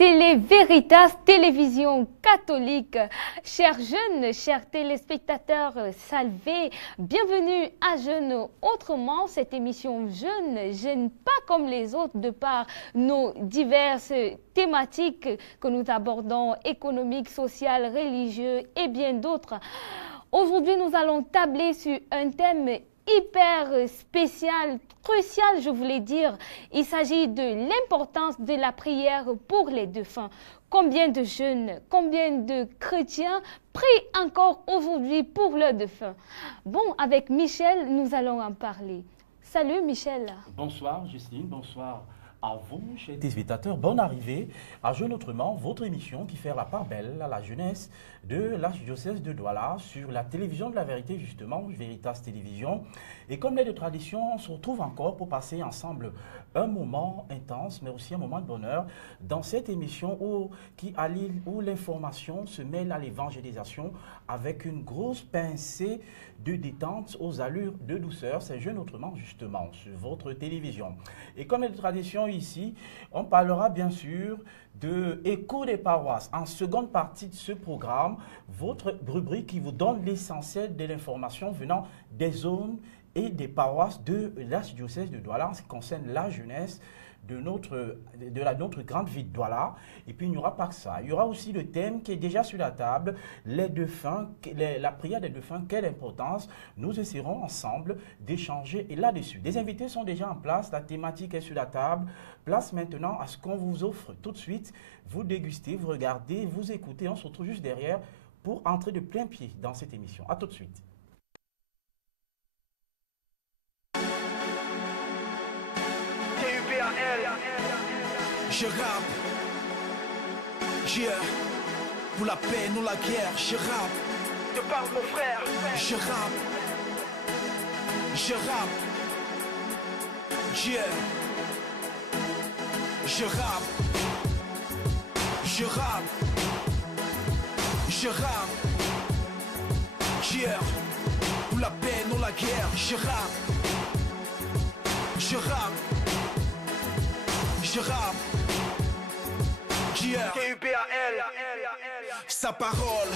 Télé Veritas, télévision catholique. Chers jeunes, chers téléspectateurs, salvez, bienvenue à Jeunes Autrement, cette émission jeune pas comme les autres de par nos diverses thématiques que nous abordons, économiques, sociales, religieuses et bien d'autres. Aujourd'hui, nous allons tabler sur un thème hyper spécial, crucial, je voulais dire. Il s'agit de l'importance de la prière pour les défunts. Combien de jeunes, combien de chrétiens prient encore aujourd'hui pour leurs défunts? Bon, avec Michel, nous allons en parler. Salut Michel. Bonsoir Justine, bonsoir à vous, chers téléspectateurs. Bonne arrivée à Jeunes Autrement, votre émission qui fait la part belle à la jeunesse de l'archidiocèse de Douala sur la télévision de la vérité, justement, Veritas Télévision. Et comme l'est de tradition, on se retrouve encore pour passer ensemble un moment intense, mais aussi un moment de bonheur dans cette émission où l'information se mêle à l'évangélisation avec une grosse pincée de détente aux allures de douceur. C'est Jeunes Autrement, justement, sur votre télévision. Et comme est de tradition ici, on parlera bien sûr de Écho des paroisses. En seconde partie de ce programme, votre rubrique qui vous donne l'essentiel de l'information venant des zones et des paroisses de l'archidiocèse de Douala en ce qui concerne la jeunesse de notre grande ville de Douala. Et puis il n'y aura pas que ça. Il y aura aussi le thème qui est déjà sur la table, les défunts, la prière des défunts, quelle importance. Nous essaierons ensemble d'échanger là-dessus. Des invités sont déjà en place, la thématique est sur la table. Place maintenant à ce qu'on vous offre tout de suite. Vous dégustez, vous regardez, vous écoutez. On se retrouve juste derrière pour entrer de plein pied dans cette émission. À tout de suite. Je rappe, yeah. Pour la paix, non la guerre, je rappe. Je parle mon frère. Je rappe, yeah. Je rappe, yeah. Pour la paix, non la guerre, je rappe, yeah. T-U-B-A-L. Sa parole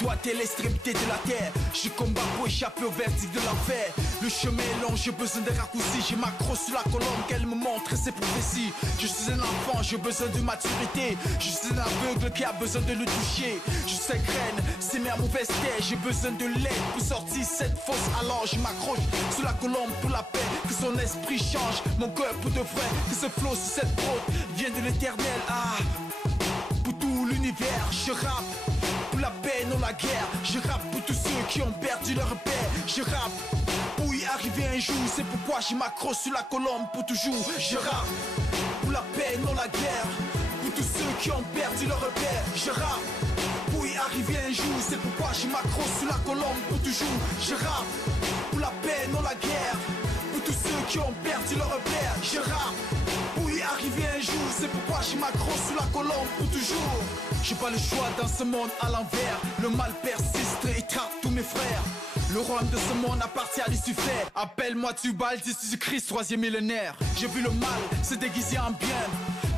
doit être l'extrémité de la terre. Je combats pour échapper au vertige de l'enfer. Le chemin est long, j'ai besoin de raccourcis. Je m'accroche sur la colonne qu'elle me montre ses prophéties. Je suis un enfant, j'ai besoin de maturité. Je suis un aveugle qui a besoin de le toucher. Je sais graine, c'est ma mauvaise terre. J'ai besoin de l'aide pour sortir cette fosse. Alors je m'accroche sur la colonne pour la paix. Que son esprit change, mon cœur pour de vrai. Que ce flot sur cette fraude vient de l'éternel. Pour tout l'univers, je rappe. Pour la paix, non la guerre. Je rappe pour tous ceux qui ont perdu leur paix. Je rappe pour y arriver un jour. C'est pourquoi je m'accroche sur la colonne pour toujours. Je rappe pour la paix, non la guerre. Pour tous ceux qui ont perdu leur paix. Je rappe pour y arriver un jour. C'est pourquoi je m'accroche sur la colonne pour toujours. Je rappe pour la paix, non la guerre. Pour tous ceux qui ont perdu leur père, je rappe pour y arriver un jour. C'est pourquoi je m'accroche sur la colonne pour toujours. J'ai pas le choix dans ce monde à l'envers. Le mal persiste et trappe tous mes frères. Le royaume de ce monde appartient à Lucifer. Appelle-moi Tubal, Jésus-Christ, troisième millénaire. J'ai vu le mal se déguiser en bien.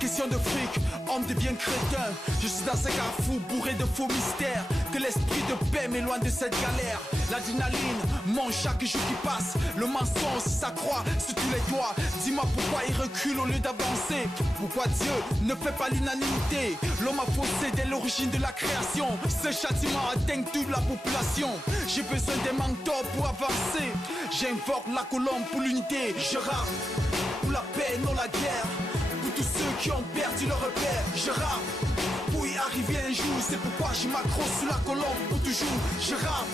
Question de fric, homme devient crétin. Je suis dans un carrefour bourré de faux mystères. Que l'esprit de paix m'éloigne de cette galère. L'adrénaline monte chaque jour qui passe. Le mensonge s'accroît sur tous les doigts. Dis-moi pourquoi il recule au lieu d'avancer. Pourquoi Dieu ne fait pas l'unanimité. L'homme a faussé dès l'origine de la création. Ce châtiment atteint toute la population. J'ai besoin des mentors pour avancer. J'invoque la colombe pour l'unité. Je rappe pour la paix, non la guerre. Pour tous ceux qui ont perdu leur repère. Je rappe pour y arriver un jour. C'est pourquoi je m'accroche sur la colombe pour toujours. Je rappe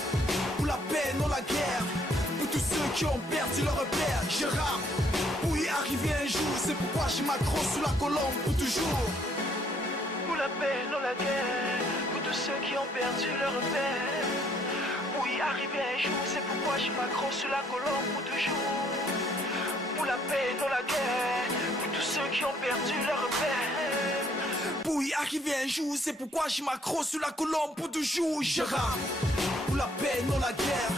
pour la paix, non la guerre. Pour tous ceux qui ont perdu leur repère. Je rappe pour y arriver un jour. C'est pourquoi je m'accroche sur la colombe pour toujours. Pour la paix, non la guerre. Pour tous ceux qui ont perdu leur repère. Pour y arriver un jour, c'est pourquoi je m'accroche sur la colombe pour toujours. Pour la paix, non la guerre. Pour tous ceux qui ont perdu leur repère. Pour y arriver un jour, c'est pourquoi je m'accroche sur la colombe pour toujours. Je rappe pour la paix, non la guerre.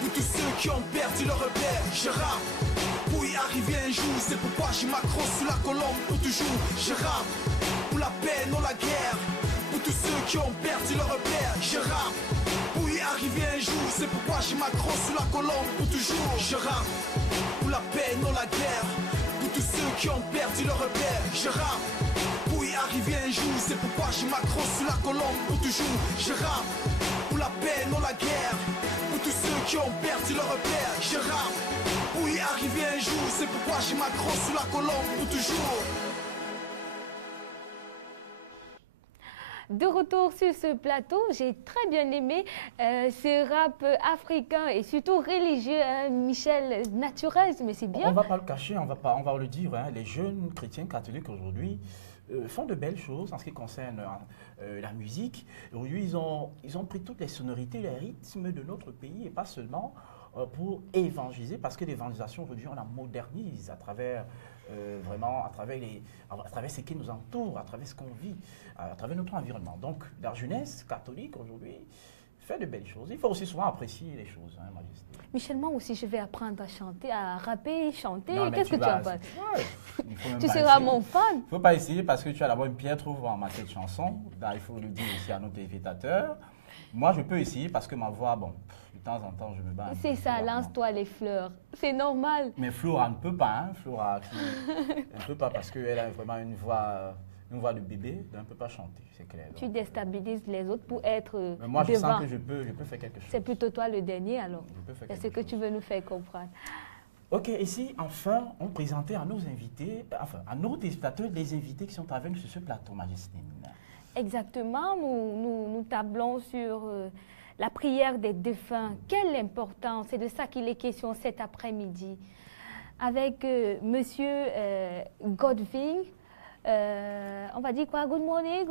Pour tous ceux qui ont perdu leur repère. Je rappe pour y arriver un jour, c'est pourquoi je m'accroche sur la colombe pour toujours. Je rappe pour la paix, non la guerre. Pour tous ceux qui ont perdu leur repère, je rappe pour y arriver un jour. C'est pourquoi je m'accroche sous la colombe pour toujours. Je rappe pour la paix, non la guerre. Pour tous ceux qui ont perdu leur repère, je rappe pour y arriver un jour. C'est pourquoi je m'accroche sous la colombe pour toujours. Je rappe pour la paix, non la guerre. Pour tous ceux qui ont perdu leur repère, je rappe pour y arriver un jour. C'est pourquoi je m'accroche sous la colombe pour toujours. De retour sur ce plateau, j'ai très bien aimé ce rap africain et surtout religieux, hein, Michel, naturel, mais c'est bien. On ne va pas le cacher, on va le dire, hein, les jeunes chrétiens catholiques aujourd'hui font de belles choses en ce qui concerne la musique. Aujourd'hui, ils ont pris toutes les sonorités, les rythmes de notre pays et pas seulement pour évangéliser, parce que l'évangélisation aujourd'hui, on la modernise à travers vraiment, à travers ce qui nous entoure, à travers ce qu'on vit, à travers notre environnement. Donc, la jeunesse catholique aujourd'hui fait de belles choses. Il faut aussi souvent apprécier les choses, hein, Majesté. Michel, moi aussi, je vais apprendre à chanter, à rapper, chanter. Non, mais qu'est-ce que tu en penses? Tu seras mon fan. Il ne faut pas essayer parce que tu as d'abord une pierre trop en matière de chanson. Là, il faut le dire aussi à nos téléspectateurs. Moi, je peux essayer parce que ma voix, bon, de temps en temps, je me bats. C'est ça, lance-toi les fleurs. C'est normal. Mais Flora ne peut pas, hein. Flora, elle ne peut pas parce qu'elle a vraiment une voix de bébé, elle ne peut pas chanter, c'est clair. Tu déstabilises les autres pour être mais moi, je devant. sens que je peux faire quelque chose. C'est plutôt toi le dernier, alors. C'est ce que chose. tu veux nous faire comprendre. Ok, ici, enfin, on présentait à nos invités, enfin, à nos téléspectateurs, les invités qui sont avec nous sur ce plateau, Majestine. Exactement, nous tablons sur la prière des défunts. Quelle importance, c'est de ça qu'il est question cet après-midi. Avec Monsieur Godwin, on va dire quoi? Good morning,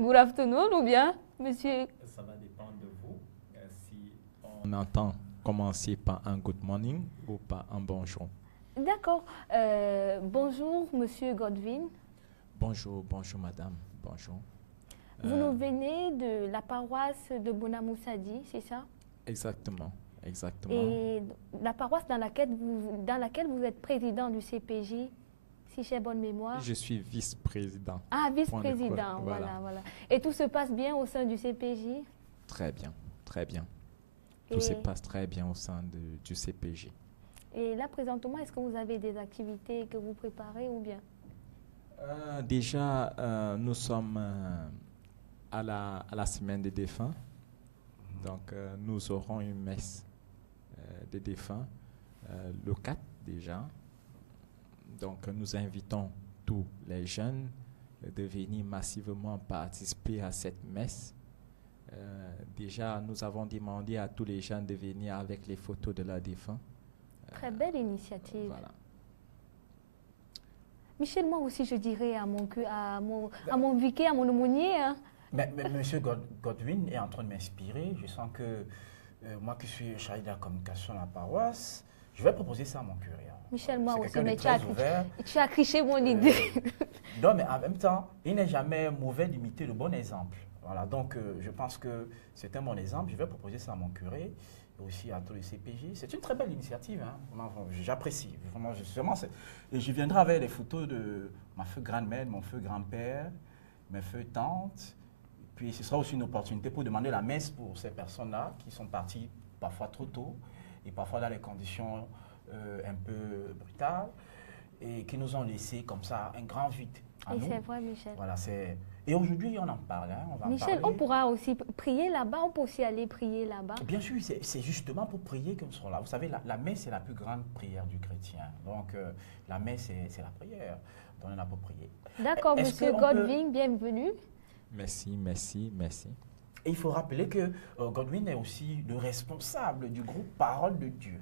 good afternoon, ou bien, Monsieur? Ça va dépendre de vous. Si on entend commencer par un good morning ou par un bonjour. D'accord. Bonjour, Monsieur Godwin. Bonjour, bonjour madame, bonjour. Vous nous venez de la paroisse de Bonamoussadi, c'est ça? Exactement, exactement. Et la paroisse dans laquelle vous êtes président du CPJ, si j'ai bonne mémoire? Je suis vice-président. Ah, vice-président, voilà. Et tout se passe bien au sein du CPJ? Très bien, très bien. Tout se passe très bien au sein du CPJ. Et là, présentement, est-ce que vous avez des activités que vous préparez ou bien? Déjà, nous sommes à la semaine des défunts. Donc, nous aurons une messe des défunts le 4 déjà. Donc, nous invitons tous les jeunes de venir massivement participer à cette messe. Déjà, nous avons demandé à tous les jeunes de venir avec les photos de leurs défunts. Très belle initiative. Voilà. Michel, moi aussi, je dirais à mon vicaire, à mon aumônier. Hein. Mais Monsieur Godwin est en train de m'inspirer. Je sens que moi qui suis chargé de la communication à la paroisse, je vais proposer ça à mon curé. Michel, moi aussi, mais tu as criché mon idée. Non, mais en même temps, il n'est jamais mauvais d'imiter le bon exemple. Voilà, donc je pense que c'est un bon exemple. Je vais proposer ça à mon curé et aussi à tous les CPJ. C'est une très belle initiative. Hein. J'apprécie. Vraiment, et je viendrai avec les photos de ma feu grand-mère, mon feu grand-père, mes feux tantes. Puis ce sera aussi une opportunité pour demander la messe pour ces personnes-là qui sont parties parfois trop tôt et parfois dans les conditions un peu brutales et qui nous ont laissé comme ça un grand vide. Et c'est vrai, Michel. Voilà, et aujourd'hui, on en parle. Hein, Michel, on pourra aussi prier là-bas, on peut aussi aller prier là-bas. Bien sûr, c'est justement pour prier que nous serons là. Vous savez, la messe, c'est la plus grande prière du chrétien. Donc, la messe, c'est la prière. Donc, on a pour prier. D'accord, Monsieur Godwin, bienvenue. Merci, merci, merci. Et il faut rappeler que Godwin est aussi le responsable du groupe Parole de Dieu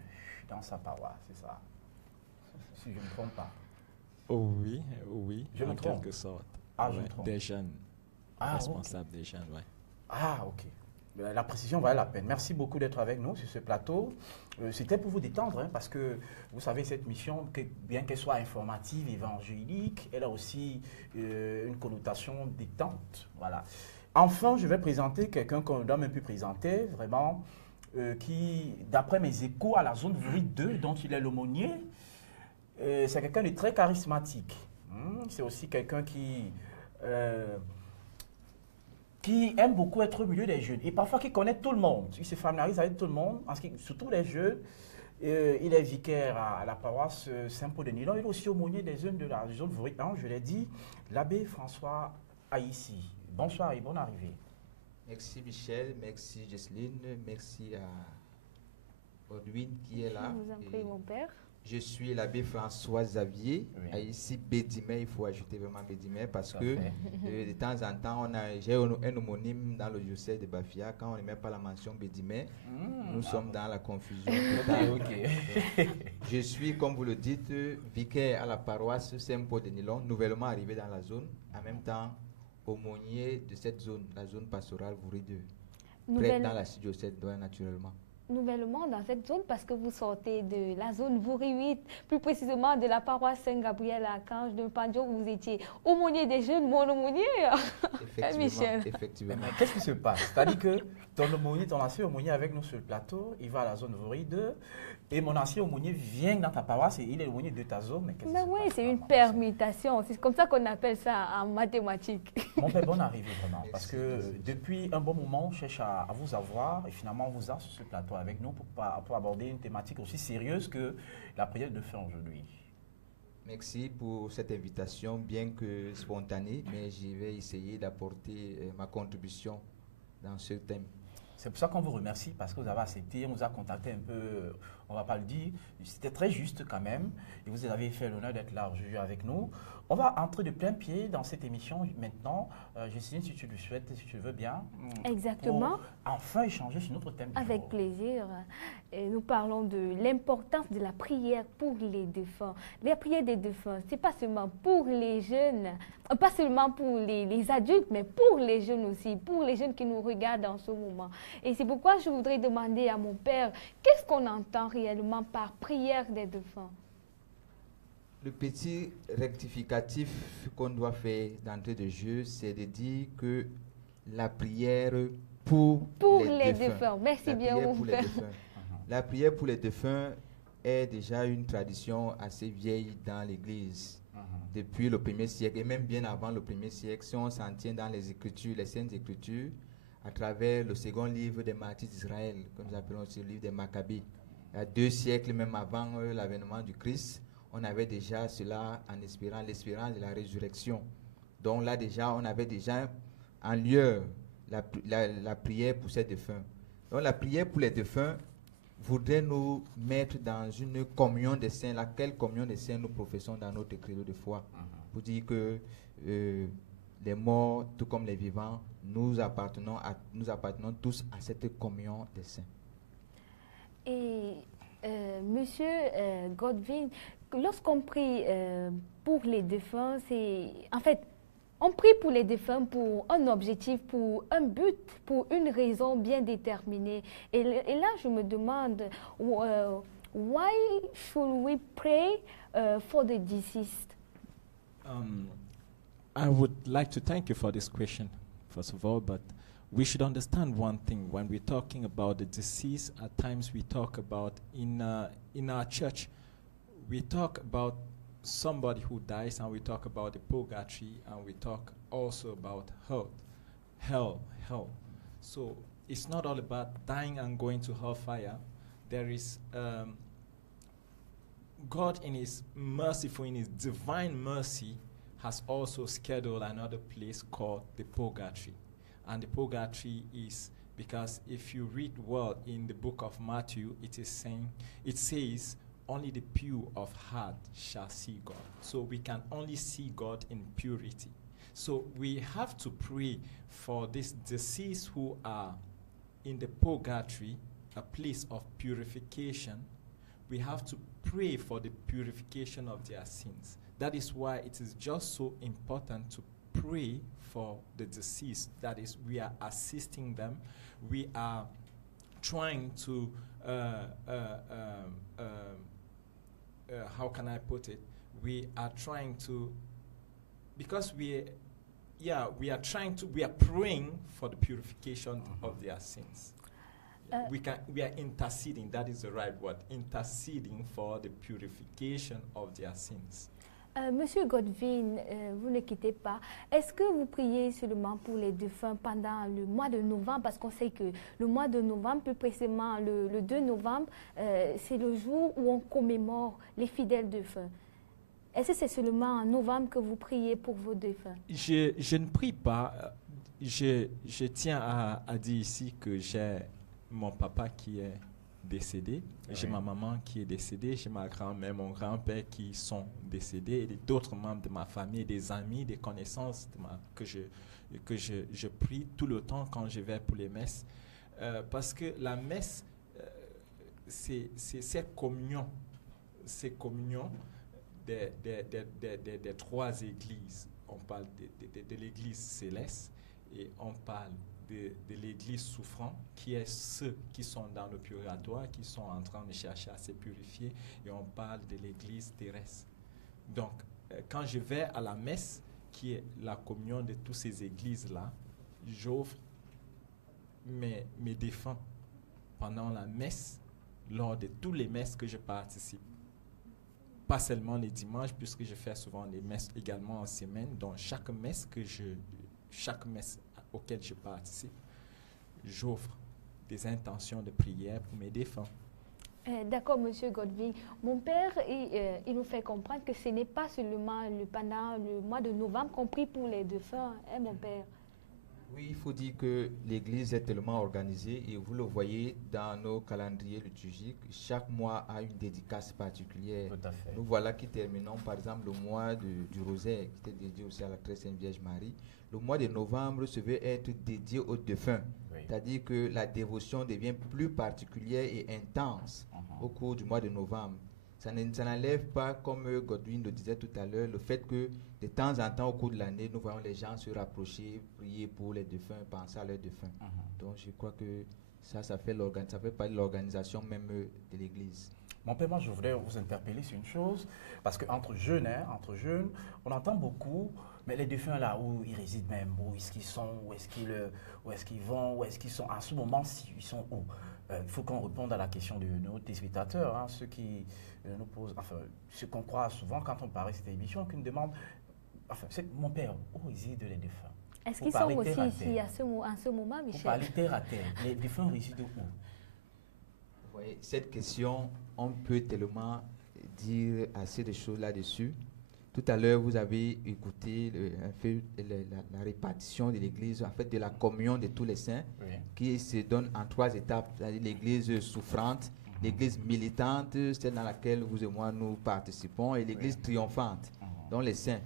dans sa paroisse, c'est ça? Si je ne me trompe pas. Oh oui, oui, je en quelque sorte. Ah, ouais, des jeunes, responsables des jeunes, oui. Ah, ok. La précision valait la peine. Merci beaucoup d'être avec nous sur ce plateau. C'était pour vous détendre, hein, parce que vous savez, cette mission, bien qu'elle soit informative, évangélique, elle a aussi une connotation détente. Voilà. Enfin, je vais présenter quelqu'un qu'on doit même plus présenter, vraiment, qui, d'après mes échos, à la zone Vrille 2, dont il est l'aumônier, c'est quelqu'un de très charismatique. c'est aussi quelqu'un qui aime beaucoup être au milieu des jeunes et parfois qui connaît tout le monde. Il se familiarise avec tout le monde, surtout les jeunes. Il est vicaire à la paroisse Saint-Paul de Nilon. Il est aussi aumônier des jeunes de la région de Vaury-Ange, je l'ai dit, l'abbé François Haïssi. Bonsoir et bonne arrivée. Merci Michel, merci Jocelyne, merci à Audwin qui est là. Je vous en prie, mon père. Je suis l'abbé François Xavier, Oui. ici Bédimet, il faut ajouter vraiment Bédimet parce Tout à que fait. de temps en temps, j'ai un homonyme dans le diocèse de Bafia, quand on ne met pas la mention Bédimet, nous sommes dans la confusion totale. Ok. Je suis, comme vous le dites, vicaire à la paroisse Saint-Paul de Nilon, nouvellement arrivé dans la zone, en même temps aumônier de cette zone, la zone pastorale Vaury 2, près dans la diocèse de Douala naturellement. Nouvellement dans cette zone parce que vous sortez de la zone Vaury 8, plus précisément de la paroisse Saint-Gabriel à Archange de Pandio, où vous étiez aumônier des jeunes, mon aumônier. Michel. Effectivement. Mais qu'est-ce qui se passe? C'est-à-dire que ton aumônier, ton ancien aumônier avec nous sur le plateau, il va à la zone Vaury 2 et mon ancien aumônier vient dans ta paroisse et il est l'aumônier de ta zone. Mais qu'est-ce qui se Oui, passe c'est une vraiment? permutation. C'est comme ça qu'on appelle ça en mathématiques. Mon père, bonne arrivée vraiment. Parce Merci, que merci. depuis un bon moment, on cherche à vous avoir et finalement on vous a sur ce plateau avec nous pour aborder une thématique aussi sérieuse que la prière de fin aujourd'hui. Merci pour cette invitation, bien que spontanée, mais je vais essayer d'apporter ma contribution dans ce thème. C'est pour ça qu'on vous remercie parce que vous avez accepté, on vous a contacté un peu, on ne va pas le dire, c'était très juste quand même et vous avez fait l'honneur d'être là aujourd'hui avec nous. On va entrer de plein pied dans cette émission maintenant. Justine, si tu le souhaites, si tu le veux bien. Exactement. Pour enfin échanger sur notre thème du Avec jour. plaisir. Et nous parlons de l'importance de la prière pour les défunts. La prière des défunts, ce n'est pas seulement pour les jeunes, pas seulement pour les adultes, mais pour les jeunes aussi, pour les jeunes qui nous regardent en ce moment. Et c'est pourquoi je voudrais demander à mon père, qu'est-ce qu'on entend réellement par prière des défunts? Le petit rectificatif qu'on doit faire d'entrée de jeu, c'est de dire que la prière pour les défunts. Merci La bien, prière mon pour les père. défunts. La prière pour les défunts est déjà une tradition assez vieille dans l'Église. Depuis le 1er siècle et même bien avant le 1er siècle, si on s'en tient dans les Écritures, les Saintes Écritures, à travers le second livre des martyrs d'Israël, que nous appelons aussi le livre des Maccabées. Il y a 2 siècles, même avant l'avènement du Christ, on avait déjà cela en espérant l'espérance de la résurrection. Donc là déjà, on avait déjà en lieu la prière pour ces défunts. Donc la prière pour les défunts voudrait nous mettre dans une communion des saints, laquelle communion des saints nous professons dans notre credo de foi, pour dire que les morts, tout comme les vivants, nous appartenons tous à cette communion des saints. Et Monsieur Godwin, lorsqu'on prie pour les défunts, c'est en fait on prie pour les défunts pour un objectif, pour un but, pour une raison bien déterminée. Et là, je me demande, why should we pray for the deceased? I would like to thank you for this question, first of all, but we should understand one thing. When we're talking about the deceased, at times we talk about, in our church, we talk about somebody who dies, and we talk about the purgatory, and we talk also about hell. So it's not all about dying and going to hellfire. There is God in His merciful, in His divine mercy, has also scheduled another place called the purgatory. And the purgatory is because if you read well in the book of Matthew, it says, only the pure of heart shall see God. So we can only see God in purity. So we have to pray for these deceased who are in the purgatory, a place of purification. We have to pray for the purification of their sins. That is why it is just so important to pray for the deceased. That is, we are assisting them. We are trying to how can I put it? We are trying to, because we are praying for the purification of their sins. We are interceding, that is the right word, interceding for the purification of their sins. Monsieur Godwin, vous ne quittez pas. Est-ce que vous priez seulement pour les défunts pendant le mois de novembre? Parce qu'on sait que le mois de novembre, plus précisément le 2 novembre, c'est le jour où on commémore les fidèles défunts. Est-ce que c'est seulement en novembre que vous priez pour vos défunts? Je ne prie pas. Je tiens à dire ici que j'ai mon papa qui est décédé, j'ai ma maman qui est décédée, j'ai ma grand-mère, mon grand-père qui sont décédés, et d'autres membres de ma famille, des amis, des connaissances que je prie tout le temps quand je vais pour les messes. Parce que la messe, c'est cette communion des trois églises. On parle de l'église céleste et on parle de l'église souffrant, qui est ceux qui sont dans le purgatoire, qui sont en train de chercher à se purifier, et on parle de l'église terrestre. Donc, quand je vais à la messe, qui est la communion de toutes ces églises-là, j'offre mes défunts pendant la messe, lors de toutes les messes que je participe. Pas seulement les dimanches, puisque je fais souvent les messes également en semaine. Donc, chaque messe auquel je participe, j'offre des intentions de prière pour mes défunts. D'accord, Monsieur Godwin. Mon père, il nous fait comprendre que ce n'est pas seulement pendant le mois de novembre qu'on prie pour les défunts, hein, mon père? Oui, il faut dire que l'Église est tellement organisée et vous le voyez dans nos calendriers liturgiques, chaque mois a une dédicace particulière. Tout à fait. Nous voilà qui terminons par exemple le mois du rosaire qui était dédié aussi à la très sainte Vierge Marie. Le mois de novembre se veut être dédié aux défunts, c'est-à-dire que la dévotion devient plus particulière et intense au cours du mois de novembre. Ça n'enlève pas, comme Godwin le disait tout à l'heure, le fait que de temps en temps au cours de l'année, nous voyons les gens se rapprocher, prier pour les défunts, penser à leurs défunts. Donc je crois que ça fait partie de l'organisation même de l'Église. Mon père, moi je voudrais vous interpeller sur une chose, parce qu'entre jeunes, on entend beaucoup, mais les défunts là où ils résident même, où est-ce qu'ils sont, où est-ce qu'ils vont, où est-ce qu'ils sont, à ce moment-ci, ils sont où? Il faut qu'on réponde à la question de nos téléspectateurs, ceux qui nous posent, enfin, ce qu'on croit souvent quand on parle de cette émission, qu'une demande, enfin, c'est mon père, où résident les défunts? Est-ce qu'ils sont aussi ici en ce moment, Michel? Vous parlez terre à terre, les défunts résident où? Vous voyez, cette question, on peut tellement dire assez de choses là-dessus. Tout à l'heure, vous avez écouté la répartition de l'Église, en fait, de la communion de tous les saints, qui se donne en 3 étapes. C'est-à-dire l'Église souffrante, l'Église militante, celle dans laquelle vous et moi nous participons, et l'Église triomphante, dont les saints.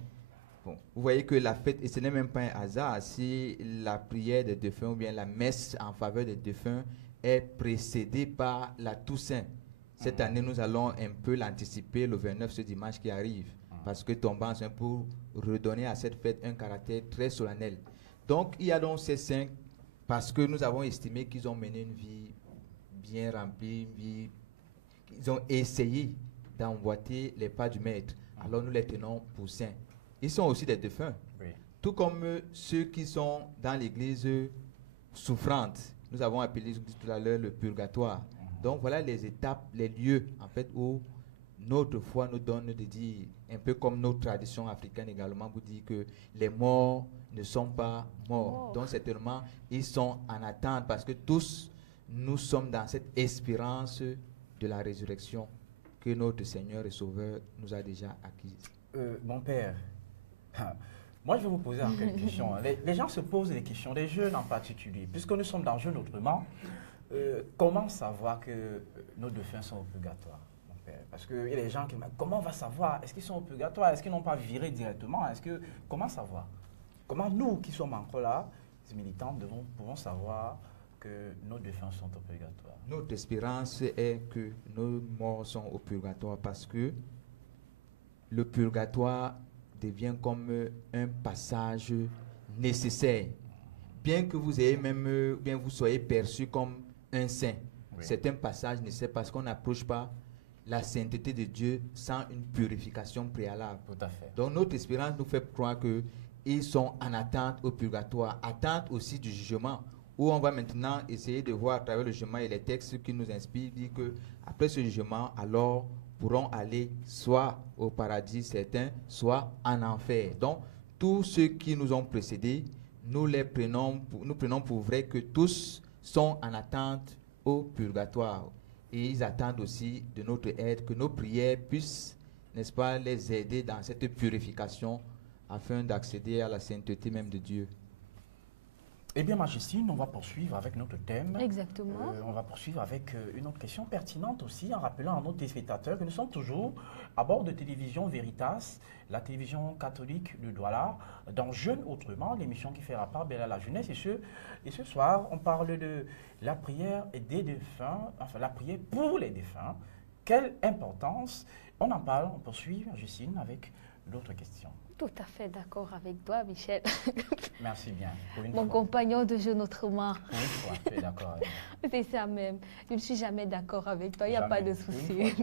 Bon, vous voyez que la fête, et ce n'est même pas un hasard, si la prière des défunts ou bien la messe en faveur des défunts est précédée par la Toussaint. Cette année, nous allons un peu l'anticiper le 29, ce dimanche qui arrive, parce que tombant enceinte pour redonner à cette fête un caractère très solennel. Donc, il y a donc ces 5, parce que nous avons estimé qu'ils ont mené une vie bien remplie, ils ont essayé d'emboîter les pas du maître. Alors, nous les tenons pour saints. Ils sont aussi des défunts, tout comme ceux qui sont dans l'église souffrante. Nous avons appelé tout à l'heure le purgatoire. Donc, voilà les étapes, les lieux, en fait, où notre foi nous donne de dire, un peu comme nos traditions africaines également, vous dire que les morts ne sont pas morts. Donc, certainement, ils sont en attente parce que tous, nous sommes dans cette espérance de la résurrection que notre Seigneur et Sauveur nous a déjà acquise. Mon père, moi je vais vous poser encore une question. Les gens se posent des questions, les jeunes en particulier, puisque nous sommes dans Jeunes Autrement. Comment savoir que nos défunts sont au purgatoire, mon père? Parce qu'il y a des gens qui me disent, comment on va savoir? Est-ce qu'ils sont au purgatoire? Est-ce qu'ils n'ont pas viré directement? Comment savoir? Comment nous qui sommes encore là, les militants, pouvons savoir que nos défunts sont au purgatoire? Notre espérance est que nos morts sont au purgatoire parce que le purgatoire devient comme un passage nécessaire. Bien que vous ayez même, bien vous soyez perçu comme un saint, c'est un passage nécessaire parce qu'on n'approche pas la sainteté de Dieu sans une purification préalable. Tout à fait. Donc notre espérance nous fait croire qu'ils sont en attente au purgatoire, attente aussi du jugement, où on va maintenant essayer de voir à travers le jugement et les textes qui nous inspirent, dire que après ce jugement, alors pourront aller soit au paradis certains, soit en enfer. Donc, tous ceux qui nous ont précédés, nous prenons pour vrai que tous sont en attente au purgatoire. Et ils attendent aussi de notre aide, que nos prières puissent, n'est-ce pas, les aider dans cette purification afin d'accéder à la sainteté même de Dieu. Eh bien, ma Justine, on va poursuivre avec notre thème. Exactement. On va poursuivre avec une autre question pertinente aussi, en rappelant à nos téléspectateurs que nous sommes toujours à bord de Télévision Veritas, la télévision catholique de Douala, dans Jeune Autrement, l'émission qui fait la part belle à la jeunesse. Et ce soir, on parle de la prière des défunts, enfin la prière pour les défunts. Quelle importance? On en parle, on poursuit, Justine, avec d'autres questions. Tout à fait d'accord avec toi, Michel. Merci bien. Mon compagnon de Jeune Autrement. Pour une fois, tu es d'accord avec moi. C'est ça même. Je ne suis jamais d'accord avec toi, il n'y a pas de souci.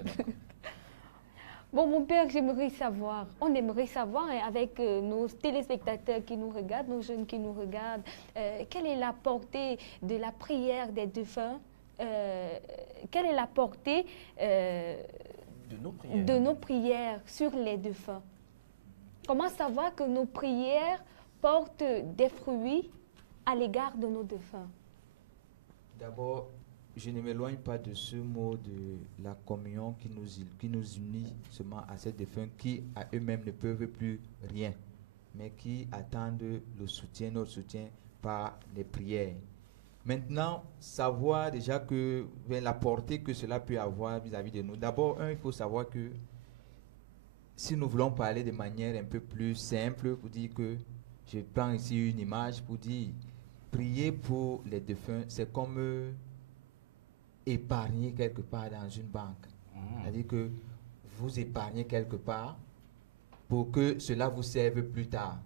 Bon, mon père, on aimerait savoir avec nos téléspectateurs qui nous regardent, nos jeunes qui nous regardent, quelle est la portée de la prière des défunts? Quelle est la portée de nos prières sur les défunts? Comment savoir que nos prières portent des fruits à l'égard de nos défunts? D'abord, je ne m'éloigne pas de ce mot de la communion qui nous unit seulement à ces défunts qui, à eux-mêmes, ne peuvent plus rien, mais qui attendent notre soutien par les prières. Maintenant, savoir déjà que la portée que cela peut avoir vis-à-vis de nous. D'abord, il faut savoir que si nous voulons parler de manière un peu plus simple, pour dire que je prends ici une image pour dire prier pour les défunts, c'est comme épargner quelque part dans une banque. C'est-à-dire que vous épargnez quelque part pour que cela vous serve plus tard.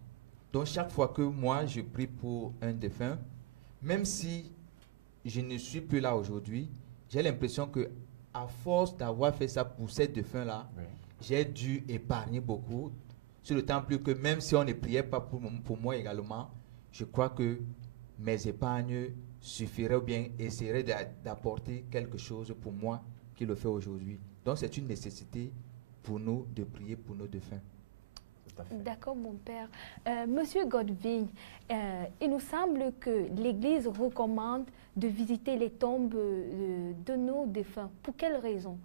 Donc chaque fois que moi je prie pour un défunt, même si je ne suis plus là aujourd'hui, j'ai l'impression que à force d'avoir fait ça pour ces défunts-là, oui, j'ai dû épargner beaucoup, sur le temps plus que même si on ne priait pas pour moi également, je crois que mes épargnes suffiraient ou bien essaieraient d'apporter quelque chose pour moi qui le fait aujourd'hui. Donc c'est une nécessité pour nous de prier pour nos défunts. D'accord, mon père. Monsieur Godwin, il nous semble que l'Église recommande de visiter les tombes de nos défunts. Pour quelle raison?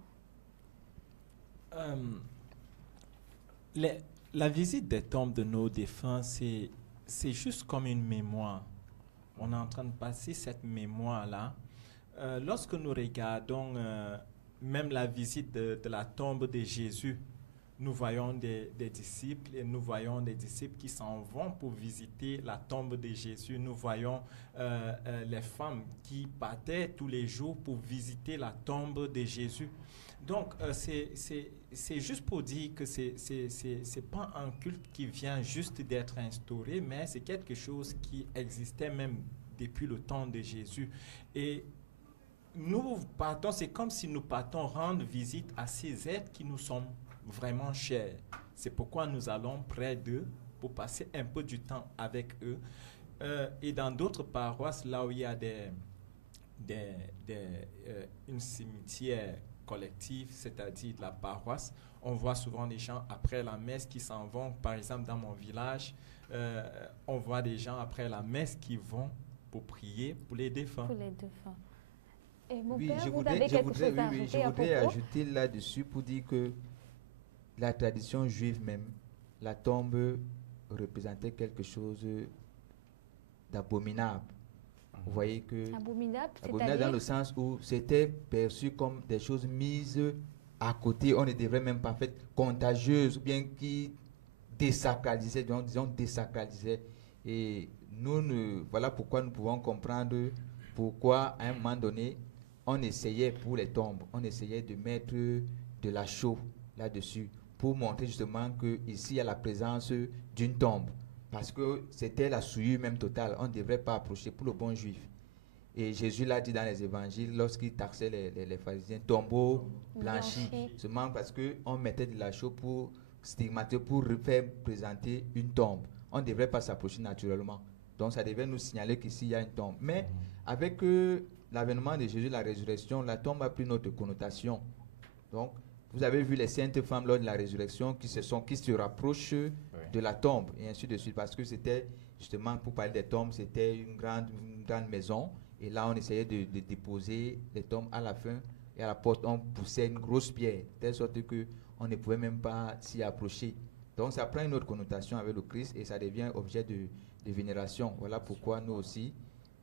La visite des tombes de nos défunts, c'est juste comme une mémoire. On est en train de passer cette mémoire-là. Lorsque nous regardons même la visite de la tombe de Jésus, nous voyons des disciples et nous voyons des disciples qui s'en vont pour visiter la tombe de Jésus. Nous voyons les femmes qui partaient tous les jours pour visiter la tombe de Jésus. Donc, c'est juste pour dire que c'est pas un culte qui vient juste d'être instauré, mais c'est quelque chose qui existait même depuis le temps de Jésus. Et nous partons, c'est comme si nous partons rendre visite à ces êtres qui nous sont vraiment chers. C'est pourquoi nous allons près d'eux pour passer un peu du temps avec eux. Et dans d'autres paroisses, là où il y a une cimetière collective, c'est-à-dire la paroisse, on voit souvent des gens après la messe qui s'en vont. Par exemple, dans mon village, on voit des gens après la messe qui vont pour prier pour les défunts. Pour les défunts. Et mon oui, père, je voudrais ajouter là-dessus pour dire que la tradition juive même, la tombe représentait quelque chose d'abominable. Vous voyez que abominable dans le sens où c'était perçu comme des choses mises à côté, on ne devrait même pas faire contagieuses ou bien qui désacralisaient, disons désacralisaient. Et voilà pourquoi nous pouvons comprendre pourquoi à un moment donné on essayait pour les tombes, on essayait de mettre de la chaux là-dessus pour montrer justement que ici il y a la présence d'une tombe. Parce que c'était la souillure même totale. On ne devrait pas approcher pour le bon juif. Et Jésus l'a dit dans les évangiles lorsqu'il taxait les pharisiens, tombeau blanchi. Seulement parce qu'on mettait de la chaux pour stigmatiser, pour faire présenter une tombe. On ne devrait pas s'approcher naturellement. Donc ça devait nous signaler qu'ici il y a une tombe. Mais avec l'avènement de Jésus, la résurrection, la tombe a pris notre connotation. Donc Vous avez vu les saintes femmes lors de la résurrection qui se rapprochent de la tombe, et ainsi de suite, parce que c'était justement, pour parler des tombes, c'était une grande maison, et là on essayait de déposer les tombes à la fin, et à la porte on poussait une grosse pierre, de telle sorte que on ne pouvait même pas s'y approcher. Donc ça prend une autre connotation avec le Christ, et ça devient objet de vénération. Voilà pourquoi nous aussi,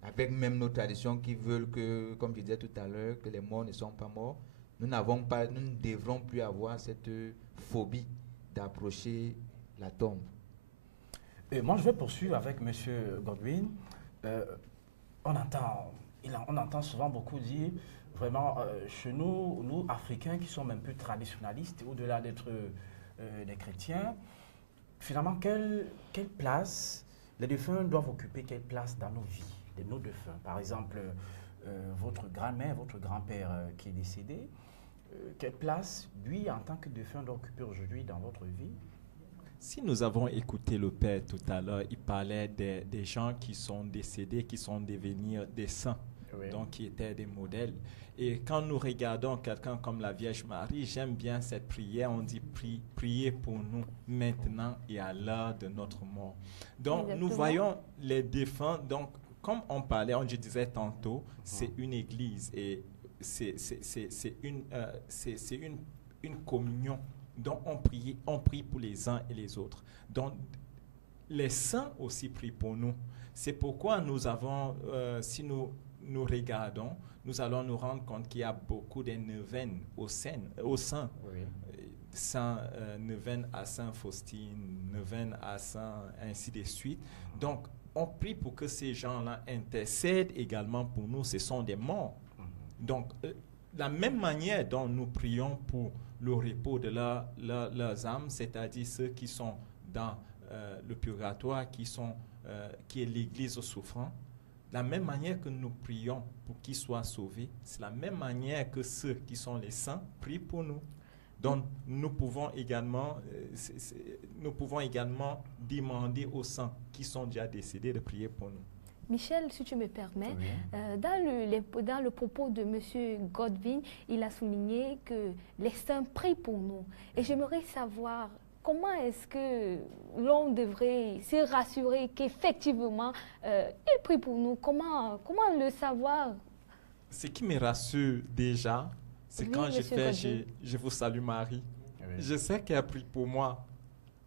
avec même nos traditions qui veulent que, comme je disais tout à l'heure, que les morts ne sont pas morts, nous ne devrons plus avoir cette phobie d'approcher la tombe. Et moi, je vais poursuivre avec M. Godwin. On entend souvent beaucoup dire, vraiment, chez nous, nous, Africains, qui sommes un peu traditionnalistes, au-delà d'être des chrétiens, finalement, quelle place les défunts doivent occuper, quelle place dans nos vies, de nos défunts? Par exemple, votre grand-mère, votre grand-père qui est décédé, quelle place, lui, en tant que défunt, doit occuper aujourd'hui dans votre vie? Si nous avons écouté le Père tout à l'heure, il parlait des gens qui sont décédés, qui sont devenus des saints, oui. Donc qui étaient des modèles. Et quand nous regardons quelqu'un comme la Vierge Marie, j'aime bien cette prière, on dit priez pour nous maintenant et à l'heure de notre mort. Donc exactement. Nous voyons les défunts, donc comme on parlait, je disais tantôt, c'est une église et c'est une communion. Donc on prie pour les uns et les autres. Donc les saints aussi prient pour nous. C'est pourquoi nous avons, si nous regardons, nous allons nous rendre compte qu'il y a beaucoup de neuvaines au saints. Oui. Saint neuvaine à Saint Faustine, neuvaine à Saint, ainsi de suite. Donc on prie pour que ces gens-là intercèdent également pour nous. Ce sont des morts. Donc la même manière dont nous prions pour le repos de leurs âmes, c'est-à-dire ceux qui sont dans le purgatoire, qui est l'Église souffrant, la même manière que nous prions pour qu'ils soient sauvés, c'est la même manière que ceux qui sont les saints prient pour nous. Donc nous pouvons également demander aux saints qui sont déjà décédés de prier pour nous. Michel, si tu me permets, dans le propos de M. Godwin, il a souligné que les saints prient pour nous. Et j'aimerais savoir comment est-ce que l'on devrait se rassurer qu'effectivement, ils prient pour nous. Comment le savoir? Ce qui me rassure déjà, c'est quand je vous salue Marie. Oui. Je sais qu'elle prie pour moi.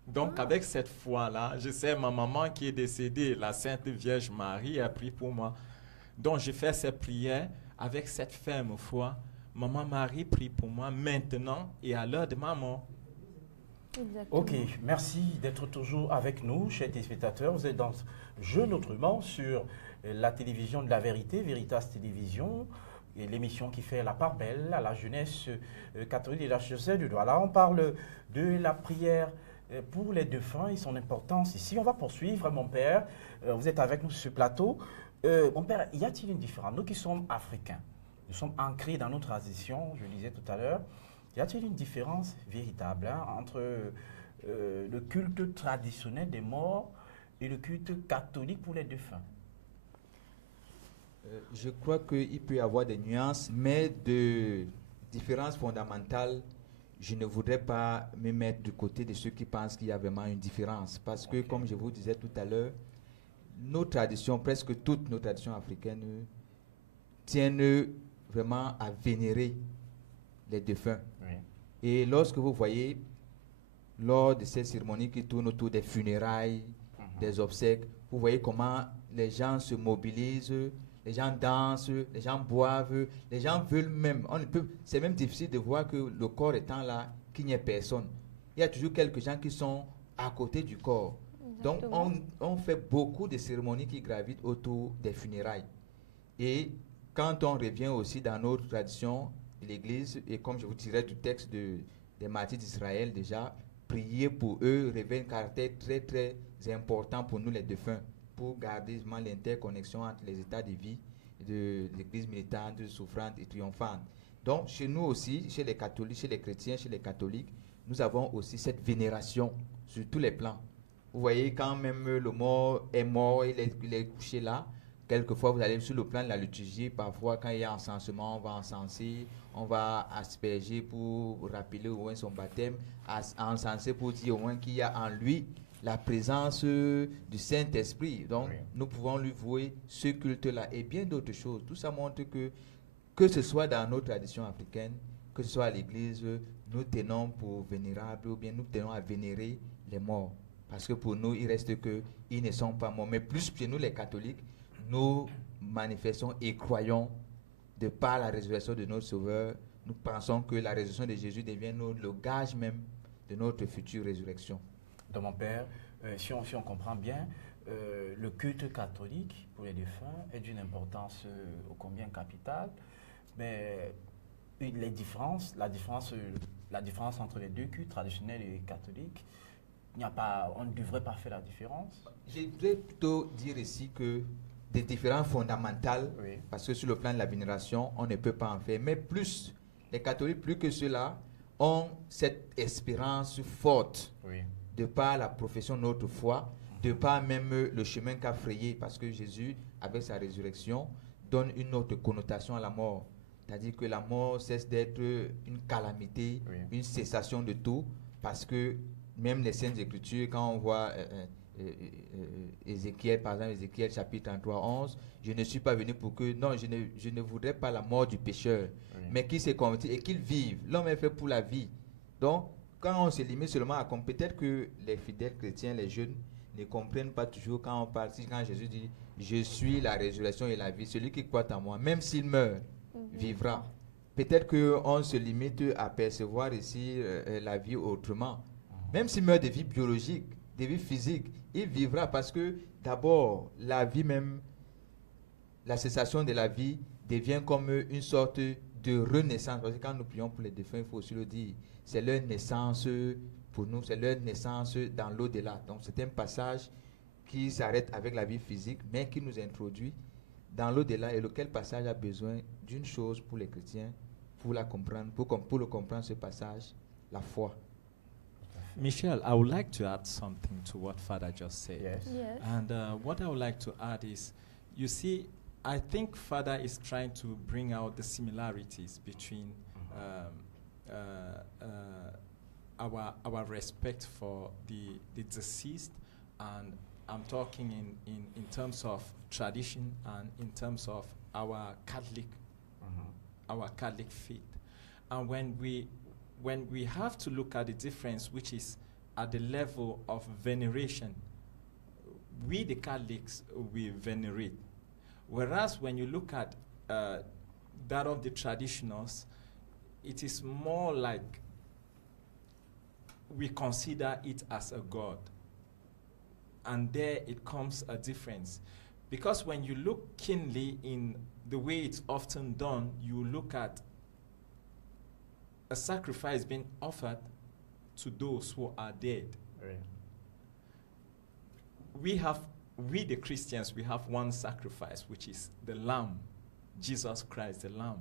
Donc, avec cette foi-là, je sais ma maman qui est décédée, la Sainte Vierge Marie, a prié pour moi. Donc, je fais cette prière avec cette ferme foi. Maman Marie prie pour moi maintenant et à l'heure de ma mort. Exactement. Ok, merci d'être toujours avec nous, chers téléspectateurs. Vous êtes dans Jeune Autrement sur la télévision de la vérité, Veritas Télévision, et l'émission qui fait la part belle à la jeunesse catholique de l'archidiocèse de Douala. On parle de la prière pour les défunts et son importance ici. On va poursuivre, mon père. Vous êtes avec nous sur ce plateau. Mon père, y a-t-il une différence? Nous qui sommes africains, nous sommes ancrés dans nos traditions, je le disais tout à l'heure. Y a-t-il une différence véritable entre le culte traditionnel des morts et le culte catholique pour les défunts? Je crois qu'il peut y avoir des nuances, mais de différences fondamentales, je ne voudrais pas me mettre du côté de ceux qui pensent qu'il y a vraiment une différence. Parce que, comme je vous disais tout à l'heure, nos traditions, presque toutes nos traditions africaines, tiennent vraiment à vénérer les défunts. Oui. Et lorsque vous voyez, lors de ces cérémonies qui tournent autour des funérailles, des obsèques, vous voyez comment les gens se mobilisent, les gens dansent, les gens boivent, les gens veulent même. C'est même difficile de voir que le corps étant là, qu'il n'y ait personne. Il y a toujours quelques gens qui sont à côté du corps. Exactement. Donc on fait beaucoup de cérémonies qui gravitent autour des funérailles. Et quand on revient aussi dans notre tradition, l'Église, et comme je vous dirais du texte des martyrs d'Israël déjà, prier pour eux révèle un caractère très très important pour nous les défunts, pour garder l'interconnexion entre les états de vie de l'Église militante, souffrante et triomphante. Donc chez nous aussi, chez les catholiques, chez les chrétiens, chez les catholiques, nous avons aussi cette vénération sur tous les plans. Vous voyez, quand même le mort est mort, il est couché là, quelquefois, vous allez sur le plan de la liturgie, parfois quand il y a encensement, on va encenser, on va asperger pour rappeler au moins son baptême, encenser pour dire au moins qu'il y a en lui la présence du Saint-Esprit. Donc, nous pouvons lui vouer ce culte-là et bien d'autres choses. Tout ça montre que ce soit dans nos traditions africaines, que ce soit à l'église, nous tenons pour vénérables ou bien nous tenons à vénérer les morts. Parce que pour nous, il reste qu'ils ne sont pas morts. Mais plus chez nous, les catholiques, nous manifestons et croyons de par la résurrection de notre Sauveur. Nous pensons que la résurrection de Jésus devient le gage même de notre future résurrection. Donc mon père, si on comprend bien, le culte catholique pour les défunts est d'une importance ô combien capitale, mais la différence entre les deux cultes traditionnels et catholiques, on ne devrait pas faire la différence. Je voudrais plutôt dire ici que des différences fondamentales, parce que sur le plan de la vénération, on ne peut pas en faire, mais plus, les catholiques, plus que cela, ont cette espérance forte de par la profession de notre foi, de par même le chemin qu'a frayé, parce que Jésus, avec sa résurrection, donne une autre connotation à la mort. C'est-à-dire que la mort cesse d'être une calamité, une cessation de tout, parce que même les Saintes Écritures, quand on voit Ézéchiel, par exemple, Ézéchiel chapitre 33, 11, je ne suis pas venu pour que, non, je ne voudrais pas la mort du pécheur, mais qu'il s'est converti et qu'il vive. L'homme est fait pour la vie. Donc, quand on se limite seulement à peut-être que les fidèles chrétiens, les jeunes, ne comprennent pas toujours quand on parle, quand Jésus dit, je suis la résurrection et la vie, celui qui croit en moi, même s'il meurt, vivra. Peut-être qu'on se limite à percevoir ici la vie autrement. Même s'il meurt de vie biologique, de vie physique, il vivra parce que d'abord, la vie même, la cessation de la vie devient comme une sorte de renaissance. Parce que quand nous prions pour les défunts, il faut aussi le dire, c'est leur naissance pour nous, c'est leur naissance dans l'au-delà. Donc c'est un passage qui s'arrête avec la vie physique, mais qui nous introduit dans l'au-delà et lequel passage a besoin d'une chose pour les chrétiens, pour la comprendre, pour le comprendre ce passage, la foi. Michelle, I would like to add something to what Father just said. Yes. Yes. And what I would like to add is, you see, I think Father is trying to bring out the similarities between our respect for the deceased, and I'm talking in terms of tradition and in terms of our Catholic faith. And when we have to look at the difference, which is at the level of veneration, we the Catholics, we venerate. Whereas when you look at that of the traditionals, it is more like we consider it as a god. And there it comes a difference. Because when you look keenly in the way it's often done, you look at a sacrifice being offered to those who are dead. Right. We the Christians, we have one sacrifice, which is the Lamb, Jesus Christ, the Lamb,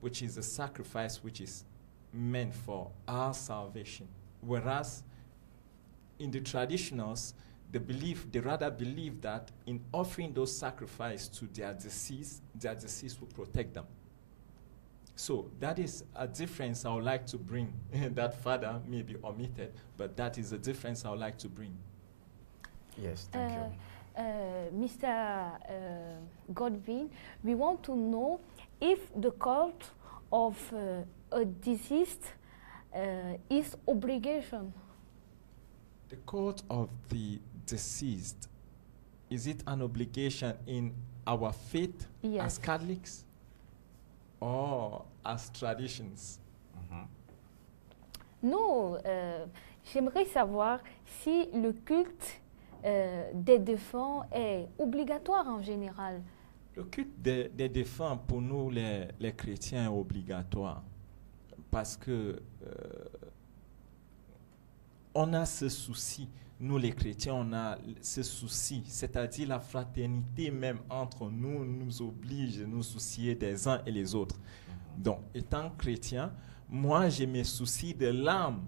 which is a sacrifice which is meant for our salvation. Whereas in the traditionals, they rather believe that in offering those sacrifices to their deceased will protect them. So that is a difference I would like to bring. That Father may be omitted, but that is a difference I would like to bring. Yes, thank you. Mr. Godwin, we want to know if the cult of a deceased is obligation. The cult of the deceased, is it an obligation in our faith as Catholics or as traditions? Non, j'aimerais savoir si le culte des défunts est obligatoire en général. Le culte des défunts, pour nous, les chrétiens, est obligatoire. Parce que on a ce souci, nous les chrétiens, on a ce souci, c'est-à-dire la fraternité même entre nous nous oblige à nous soucier des uns et les autres. Donc, étant chrétien, moi, j'ai mes soucis de l'âme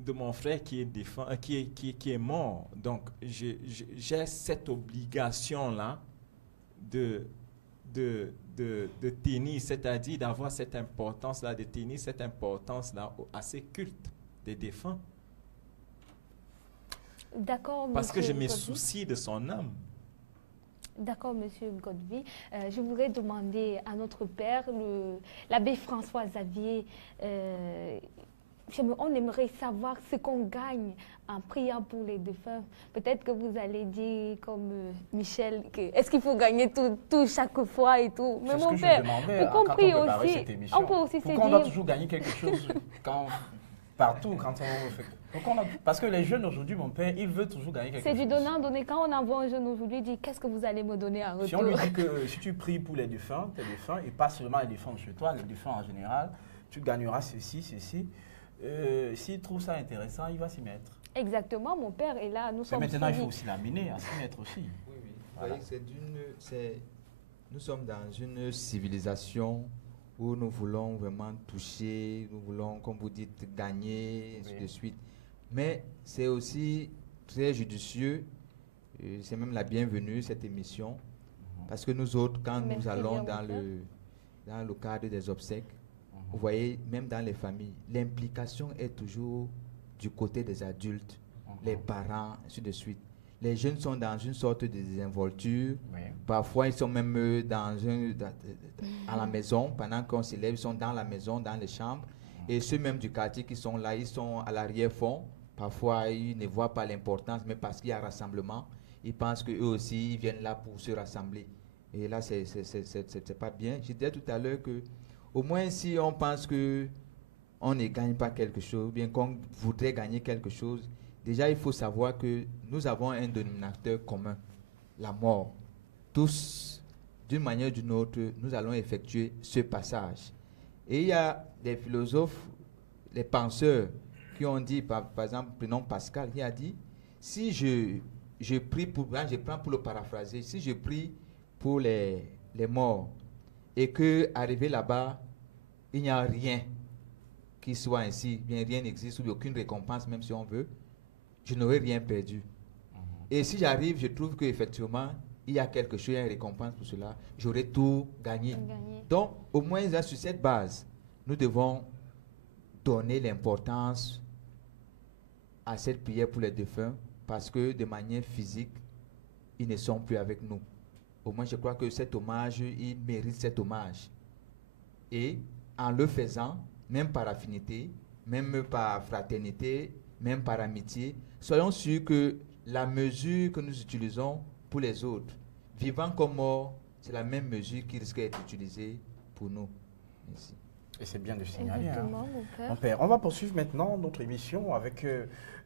de mon frère qui est défunt, qui est mort. Donc, j'ai cette obligation-là de tenir, c'est-à-dire d'avoir cette importance-là, de tenir cette importance-là à ces cultes des défunts. D'accord, Parce que je me Godby. soucie de son âme. D'accord, monsieur Godby. Je voudrais demander à notre père, l'abbé François Xavier, on aimerait savoir ce qu'on gagne en priant pour les défunts. Peut-être que vous allez dire, comme Michel, est-ce qu'il faut gagner tout chaque fois et tout. Mais mon père, pour qu'on prie aussi, on peut aussi se Pourquoi on doit dire... toujours gagner quelque chose partout quand on fait... Parce que les jeunes aujourd'hui, mon père, il veut toujours gagner quelque chose. C'est du donnant-donner. Quand on envoie un jeune aujourd'hui, il dit, qu'est-ce que vous allez me donner en retour? Si on lui dit que si tu pries pour les défunts, tes défunts, et pas seulement les défunts chez toi, les défunts en général, tu gagneras ceci. S'il trouve ça intéressant, il va s'y mettre. Exactement, mon père est là. Nous sommes maintenant, il faut suivis. aussi l'amener à s'y mettre aussi. Oui. Voilà. Vous voyez, nous sommes dans une civilisation où nous voulons vraiment toucher, nous voulons, comme vous dites, gagner, ainsi de suite. Mais c'est aussi très judicieux, c'est même la bienvenue, cette émission, parce que nous autres, quand Même nous allons prière, dans le cadre des obsèques, vous voyez, même dans les familles, l'implication est toujours du côté des adultes, les parents, ainsi de suite. Les jeunes sont dans une sorte de désinvolture. Oui. Parfois, ils sont même à la maison. Pendant qu'on s'élève, ils sont dans la maison, dans les chambres. Et ceux même du quartier qui sont là, ils sont à l'arrière-fond. Parfois, ils ne voient pas l'importance, mais parce qu'il y a rassemblement, ils pensent qu'eux aussi, ils viennent là pour se rassembler. Et là, c'est pas bien. Je disais tout à l'heure que, au moins, si on pense que on ne gagne pas quelque chose, bien qu'on voudrait gagner quelque chose, déjà, il faut savoir que nous avons un dénominateur commun, la mort. Tous, d'une manière ou d'une autre, nous allons effectuer ce passage. Et il y a des philosophes, les penseurs, qui ont dit, par exemple, prenons Pascal, qui a dit, si je prie pour, je prends pour le paraphraser, si je prie pour les morts, et que arrivé là-bas, il n'y a rien qui soit ainsi, bien rien n'existe, ou aucune récompense, même si on veut, je n'aurais rien perdu. Et si j'arrive, je trouve qu'effectivement, il y a quelque chose, il y a une récompense pour cela, j'aurais tout gagné. Donc, au moins, là, sur cette base, nous devons donner l'importance à cette prière pour les défunts, parce que de manière physique, ils ne sont plus avec nous. Au moins, je crois que cet hommage, ils méritent cet hommage. Et en le faisant, même par affinité, même par fraternité, même par amitié, soyons sûrs que la mesure que nous utilisons pour les autres, vivants comme morts, c'est la même mesure qui risque d'être utilisée pour nous. Merci. Et c'est bien de signaler. Exactement, Mon père. On va poursuivre maintenant notre émission avec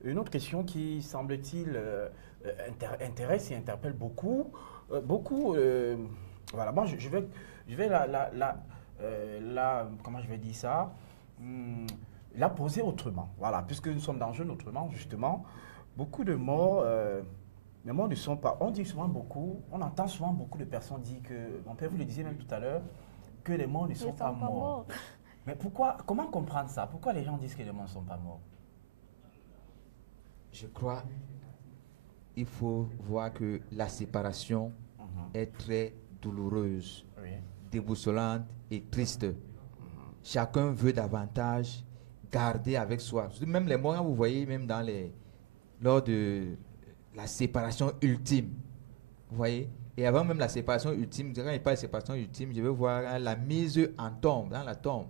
une autre question qui, semble-t-il, intéresse et interpelle beaucoup. Voilà, moi, je vais comment je vais dire ça, la poser autrement. Voilà, puisque nous sommes dans Jeûne autrement, justement, beaucoup de morts, les morts ne sont pas, on dit souvent beaucoup, on entend souvent beaucoup de personnes dire que, mon père, vous le disiez même tout à l'heure, que les morts ne sont pas morts. Mais comment comprendre ça? Pourquoi les gens disent que les morts ne sont pas morts? Je crois qu'il faut voir que la séparation est très douloureuse, déboussolante et triste. Chacun veut davantage garder avec soi. Même les morts, vous voyez, même lors de la séparation ultime, vous voyez. Et avant même la séparation ultime, quand il parle de séparation ultime, je vais voir la mise en tombe, dans la tombe.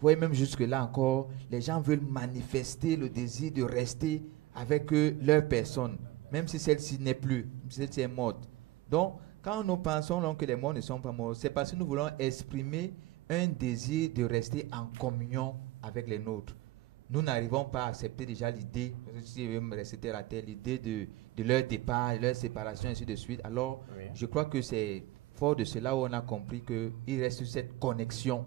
Vous voyez, même jusque-là encore, les gens veulent manifester le désir de rester avec leur personne, même si celle-ci n'est plus, si celle-ci est morte. Donc, quand nous pensons que les morts ne sont pas morts, c'est parce que nous voulons exprimer un désir de rester en communion avec les nôtres. Nous n'arrivons pas à accepter déjà l'idée, si je veux me rester terre à terre, l'idée de leur départ, de leur séparation, ainsi de suite. Alors, je crois que c'est fort de cela où on a compris qu'il reste cette connexion,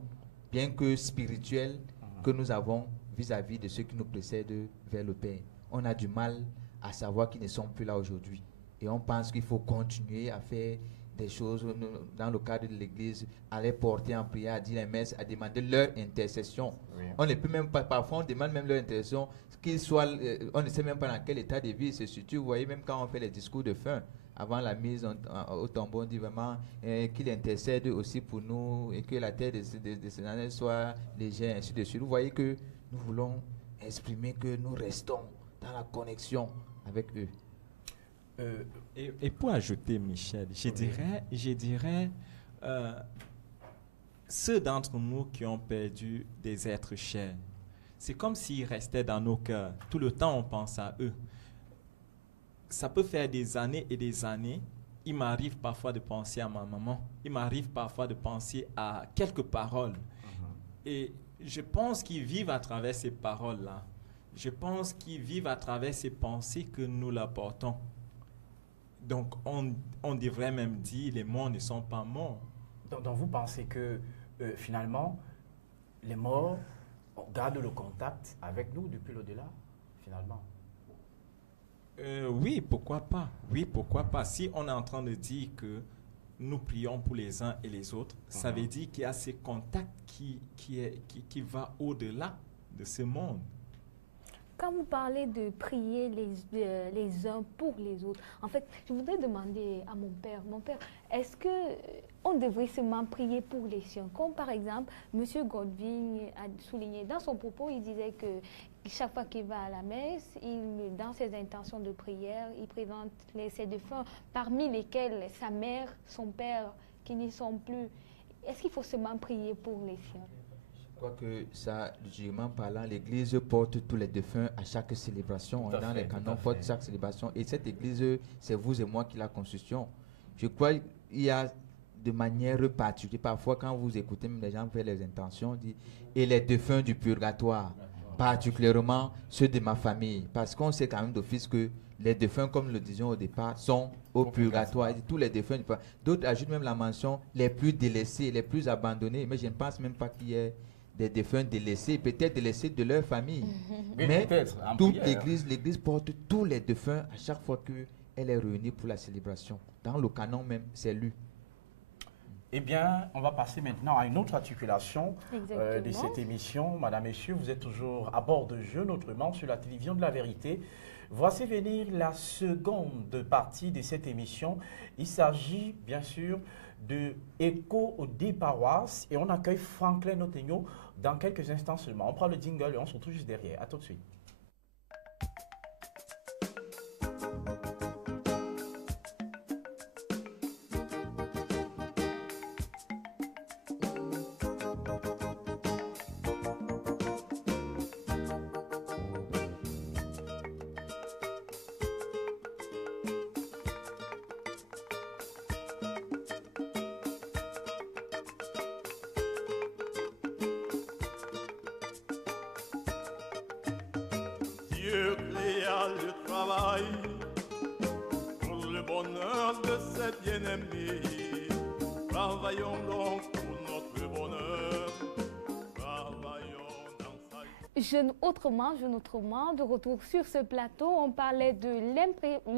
bien que spirituelle, que nous avons vis-à-vis de ceux qui nous précèdent vers le Père. On a du mal à savoir qu'ils ne sont plus là aujourd'hui. Et on pense qu'il faut continuer à faire des choses dans le cadre de l'Église, à les porter en prière, à dire les messes, à demander leur intercession. On ne peut même pas, parfois on demande même leur intercession, qu'ils soient, on ne sait même pas dans quel état de vie ils se situent. Vous voyez, même quand on fait les discours de fin, avant la mise au tombeau, on dit vraiment qu'il intercède aussi pour nous et que la terre de ces années soit légère, ainsi de suite. Vous voyez que nous voulons exprimer que nous restons dans la connexion avec eux. Et pour ajouter, Michel, je dirais ceux d'entre nous qui ont perdu des êtres chers, c'est comme s'ils restaient dans nos cœurs. Tout le temps, on pense à eux. Ça peut faire des années et des années. Il m'arrive parfois de penser à ma maman. Il m'arrive parfois de penser à quelques paroles. Et je pense qu'ils vivent à travers ces paroles-là. Je pense qu'ils vivent à travers ces pensées que nous leur portons. Donc, on devrait même dire, les morts ne sont pas morts. Donc vous pensez que finalement, les morts gardent le contact avec nous depuis l'au-delà, finalement? Oui, pourquoi pas? Oui, pourquoi pas? Si on est en train de dire que nous prions pour les uns et les autres, ça veut dire qu'il y a ce contact qui va au-delà de ce monde. Quand vous parlez de prier les uns pour les autres, en fait, je voudrais demander à mon père, est-ce qu'on devrait seulement prier pour les siens? Comme par exemple, M. Godwin a souligné dans son propos, il disait que chaque fois qu'il va à la messe, dans ses intentions de prière, il présente ses défunts, parmi lesquels sa mère, son père, qui n'y sont plus. Est-ce qu'il faut seulement prier pour les siens? Je crois que ça, logiquement parlant, l'Église porte tous les défunts à chaque célébration. Dans les canons, porte chaque célébration. Et cette Église, c'est vous et moi qui la constituons. Je crois qu'il y a de manière particulière. Parfois, quand vous écoutez même les gens faire les intentions, on dit « et les défunts du purgatoire », particulièrement ceux de ma famille. Parce qu'on sait quand même d'office que les défunts, comme nous le disions au départ, sont au purgatoire. Tous les défunts. D'autres ajoutent même la mention les plus délaissés, les plus abandonnés. Mais je ne pense même pas qu'il y ait des défunts délaissés, peut-être délaissés de leur famille. Mais toute l'Église porte tous les défunts à chaque fois qu'elle est réunie pour la célébration. Dans le canon même, c'est lu. Eh bien, on va passer maintenant à une autre articulation de cette émission. Madame, Messieurs, vous êtes toujours à bord de Jeûne autrement sur la télévision de la vérité. Voici venir la seconde partie de cette émission. Il s'agit bien sûr de Écho des paroisses et on accueille Franklin Otegno dans quelques instants seulement. On prend le jingle et on se retrouve juste derrière. À tout de suite. Dieu créa le travail pour le bonheur de ses bien-aimés. Travaillons donc pour notre bonheur. Travaillons dans sa... Jeûne autrement, de retour sur ce plateau, on parlait de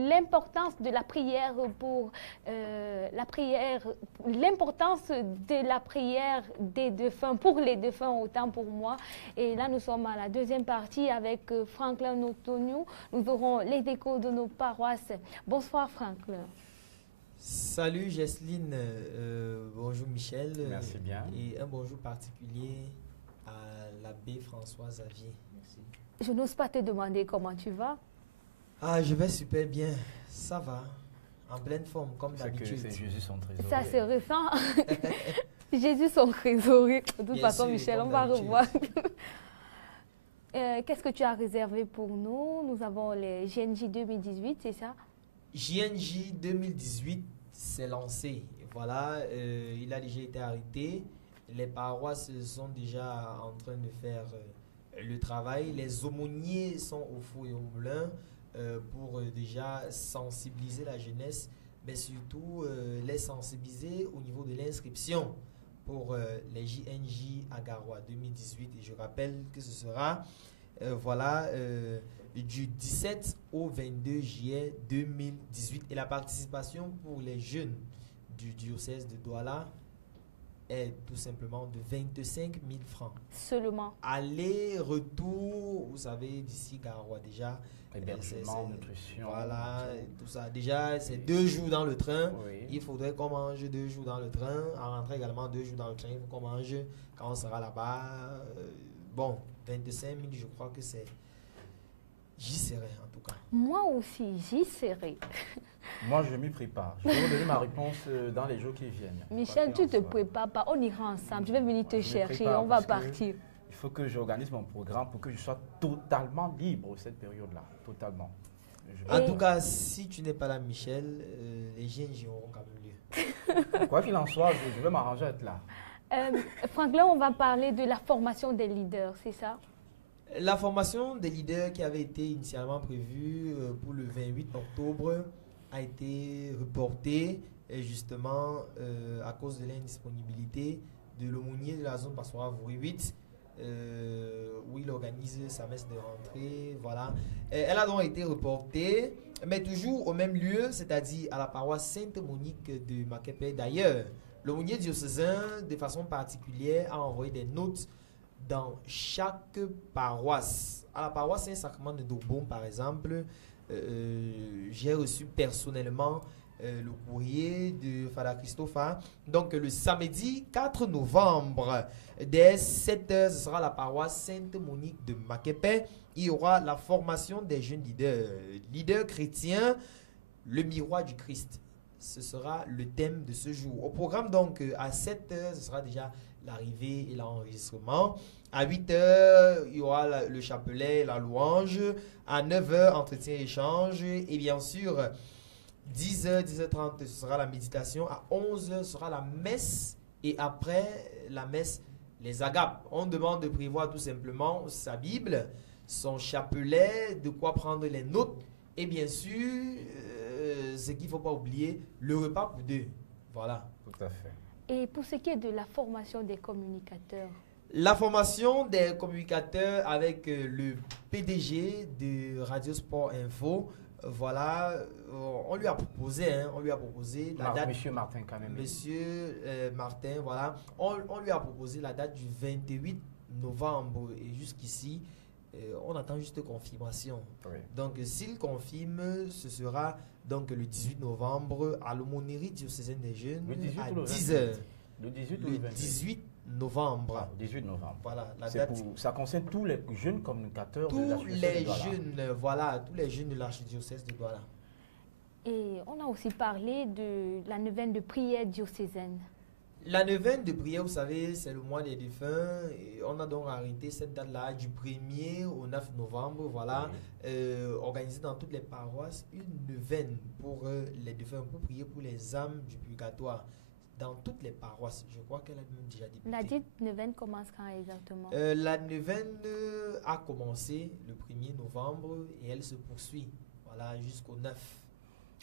l'importance de la prière pour l'importance de la prière des défunts, pour les défunts autant pour moi. Et là, nous sommes à la deuxième partie avec Franklin Otegno. Nous aurons les échos de nos paroisses. Bonsoir Franklin. Salut Jocelyne, bonjour Michel. Merci bien. Et un bonjour particulier à l'abbé François Xavier. Merci. Je n'ose pas te demander comment tu vas. Ah, je vais super bien, ça va, en pleine forme comme d'habitude. C'est Jésus son trésor. Ça c'est récent. Jésus son trésorier. De toute façon, Michel, on va revoir. Qu'est-ce que tu as réservé pour nous? Nous avons les JNJ 2018, c'est ça? JNJ 2018 s'est lancé. Voilà, il a déjà été arrêté. Les paroisses sont déjà en train de faire le travail. Les aumôniers sont au four et au moulin pour déjà sensibiliser la jeunesse, mais surtout les sensibiliser au niveau de l'inscription pour les JNJ à Garoua 2018. Et je rappelle que ce sera du 17 au 22 juillet 2018. Et la participation pour les jeunes du diocèse de Douala est tout simplement de 25 000 francs. Seulement. Aller-retour, vous savez, d'ici Garoua déjà. Hébergement, nutrition. Voilà, tout ça. Déjà, c'est 2 jours dans le train. Oui. Il faudrait qu'on mange 2 jours dans le train. En rentrant également 2 jours dans le train, il faut qu'on mange quand on sera là-bas. Bon, 25 000, je crois que c'est... J'y serai en tout cas. Moi aussi, j'y serai. Moi, je m'y prépare. Je vais vous donner ma réponse dans les jours qui viennent. Michel, Quoi qu'il tu en te soit. prépares pas. On ira ensemble. Je vais venir te Je me chercher. prépare On va parce que partir. Il faut que j'organise mon programme pour que je sois totalement libre cette période-là. Totalement. En tout cas, si tu n'es pas là, Michel, les GNJ auront quand même lieu. Quoi qu'il en soit, je vais m'arranger à être là. Franklin, on va parler de la formation des leaders, c'est ça? La formation des leaders qui avait été initialement prévue pour le 28 octobre a été reportée justement à cause de l'indisponibilité de l'aumônier de la zone pastorale Voury 8 où il organise sa messe de rentrée. Voilà. Elle a donc été reportée, mais toujours au même lieu, c'est-à-dire à la paroisse Sainte-Monique de Makepe. D'ailleurs, l'aumônier diocésain, de façon particulière, a envoyé des notes dans chaque paroisse. À la paroisse Saint-Sacrement de Dourbon, par exemple, j'ai reçu personnellement le courrier de Fada Christophe. Donc, le samedi 4 novembre, dès 7h, ce sera la paroisse Sainte-Monique de Makepe. Il y aura la formation des jeunes leaders. Leaders chrétiens, le miroir du Christ. Ce sera le thème de ce jour. Au programme, donc, à 7h, ce sera déjà l'arrivée et l'enregistrement. À 8h, il y aura le chapelet, la louange. À 9h, entretien échange. Et bien sûr, 10h, 10h30, ce sera la méditation. À 11h, ce sera la messe. Et après la messe, les agapes. On demande de prévoir tout simplement sa Bible, son chapelet, de quoi prendre les notes. Et bien sûr, ce qu'il ne faut pas oublier, le repas pour 2. Voilà. Tout à fait. Et pour ce qui est de la formation des communicateurs? La formation des communicateurs avec le PDG de Radio Sport Info, voilà, on lui a proposé la date. Monsieur Martin, quand même. Monsieur Martin, voilà, on lui a proposé la date du 28 novembre et jusqu'ici, on attend juste confirmation. Oui. Donc, s'il confirme, ce sera donc le 18 novembre à l'aumônerie diocésaine des jeunes Le 18 à ou le 10h. Le 18 ou Le le 28? 18 novembre. Ah, 18 novembre. Voilà, la C'est date. ça concerne tous les jeunes communicateurs de Tous l'archidiocèse les de Douala. jeunes, voilà, tous les jeunes de l'archidiocèse de Douala. Et on a aussi parlé de la neuvaine de prière diocésaine. La neuvaine de prière, vous savez, c'est le mois des défunts. Et on a donc arrêté cette date-là du 1er au 9 novembre, voilà, organisée dans toutes les paroisses, une neuvaine pour les défunts, pour prier pour les âmes du purgatoire. Dans toutes les paroisses, je crois qu'elle a même déjà débuté. La dite neuvaine commence quand exactement? La neuvaine a commencé le 1er novembre et elle se poursuit, voilà, jusqu'au 9.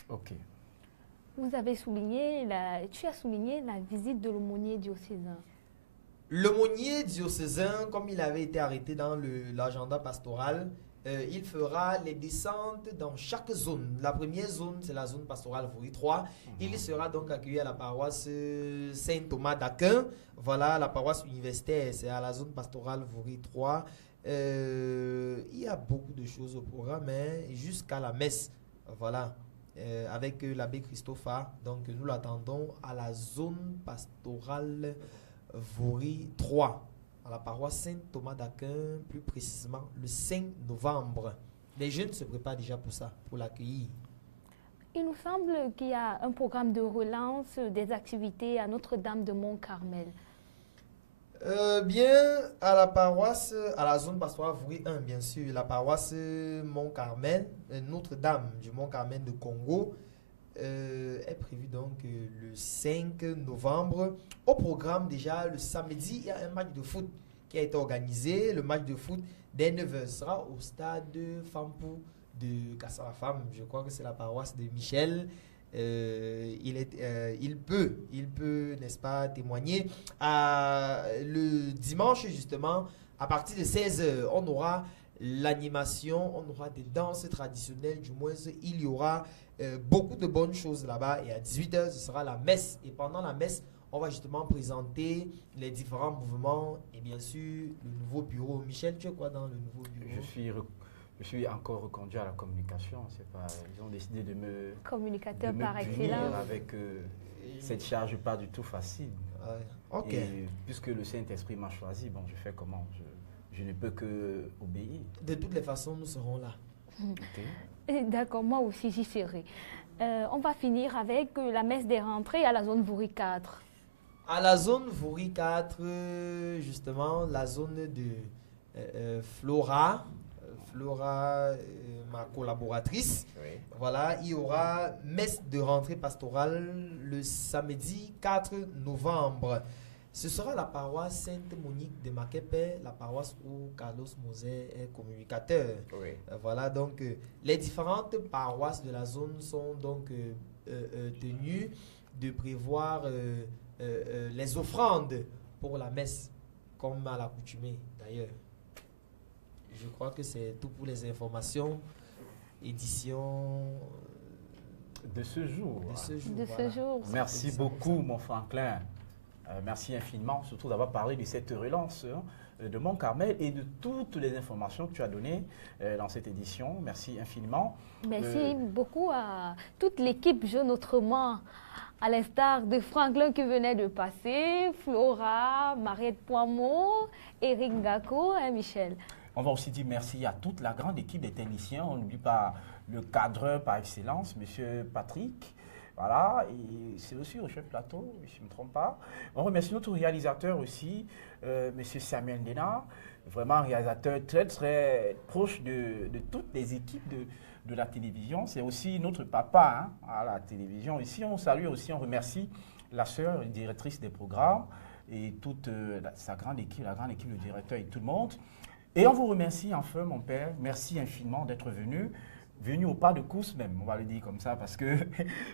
Ok. Vous avez souligné, tu as souligné la visite de l'aumônier diocésain. L'aumônier diocésain, comme il avait été arrêté dans l'agenda pastoral, il fera les descentes dans chaque zone. La première zone, c'est la zone pastorale Voury 3. Il sera donc accueilli à la paroisse Saint-Thomas d'Aquin. Voilà, la paroisse universitaire, c'est à la zone pastorale Voury 3. Il y a beaucoup de choses au programme, hein, jusqu'à la messe. Voilà. Avec l'abbé Christophe. Donc, nous l'attendons à la zone pastorale Voury 3. À la paroisse Saint-Thomas d'Aquin, plus précisément le 5 novembre. Les jeunes se préparent déjà pour ça, pour l'accueillir. Il nous semble qu'il y a un programme de relance des activités à Notre-Dame de Mont-Carmel. Bien, à la paroisse, à la zone pastorale Voury 1, bien sûr, la paroisse Mont-Carmel, Notre-Dame du Mont-Carmel de Congo, est prévu donc le 5 novembre. Au programme déjà, le samedi, il y a un match de foot qui a été organisé. Le match de foot dès 9h sera au stade Fampou de Kassala-Femme. Je crois que c'est la paroisse de Michel. Il peut, n'est-ce pas, témoigner. Le dimanche, justement, à partir de 16h, on aura l'animation, on aura des danses traditionnelles, du moins, il y aura beaucoup de bonnes choses là-bas. Et à 18h, ce sera la messe. Et pendant la messe, on va justement présenter les différents mouvements et bien sûr le nouveau bureau. Michel, tu es quoi dans le nouveau bureau? Je suis encore reconduit à la communication. Ils ont décidé de communicateur de me par punir excellence. avec cette charge pas du tout facile. Ouais. Ok. Et puisque le Saint-Esprit m'a choisi, bon, je fais comment? Je ne peux que obéir. De toutes les façons, nous serons là. Ok. D'accord, moi aussi j'y serai. On va finir avec la messe des rentrées à la zone Voury 4. À la zone Voury 4, justement, la zone de Flora, ma collaboratrice, Oui. voilà, il y aura messe de rentrée pastorale le samedi 4 novembre. Ce sera la paroisse Sainte-Monique de Makepe, la paroisse où Carlos Moset est communicateur. Oui. Voilà, donc les différentes paroisses de la zone sont donc tenues de prévoir les offrandes pour la messe, comme à l'accoutumée d'ailleurs. Je crois que c'est tout pour les informations, édition De ce jour. de ce jour. De voilà. ce jour. Merci C'est ça, beaucoup, comme ça. mon Franklin. Merci infiniment, surtout d'avoir parlé de cette relance de Mont-Carmel et de toutes les informations que tu as données dans cette édition. Merci infiniment. Merci beaucoup à toute l'équipe Jeune Autrement, à l'instar de Franklin qui venait de passer, Flora, Mariette Poimot, Eric Gako et Michel. On va aussi dire merci à toute la grande équipe des techniciens. On n'oublie pas le cadreur par excellence, M. Patrick. Voilà, et c'est aussi au chef plateau, si je ne me trompe pas. On remercie notre réalisateur aussi, M. Samuel Ndena, vraiment un réalisateur très très proche de toutes les équipes de la télévision. C'est aussi notre papa à la télévision. Ici, on salue aussi, on remercie la sœur, directrice des programmes et toute sa grande équipe, la grande équipe, le directeur et tout le monde. Et on vous remercie enfin, mon père. Merci infiniment d'être venu au pas de course même, on va le dire comme ça, parce que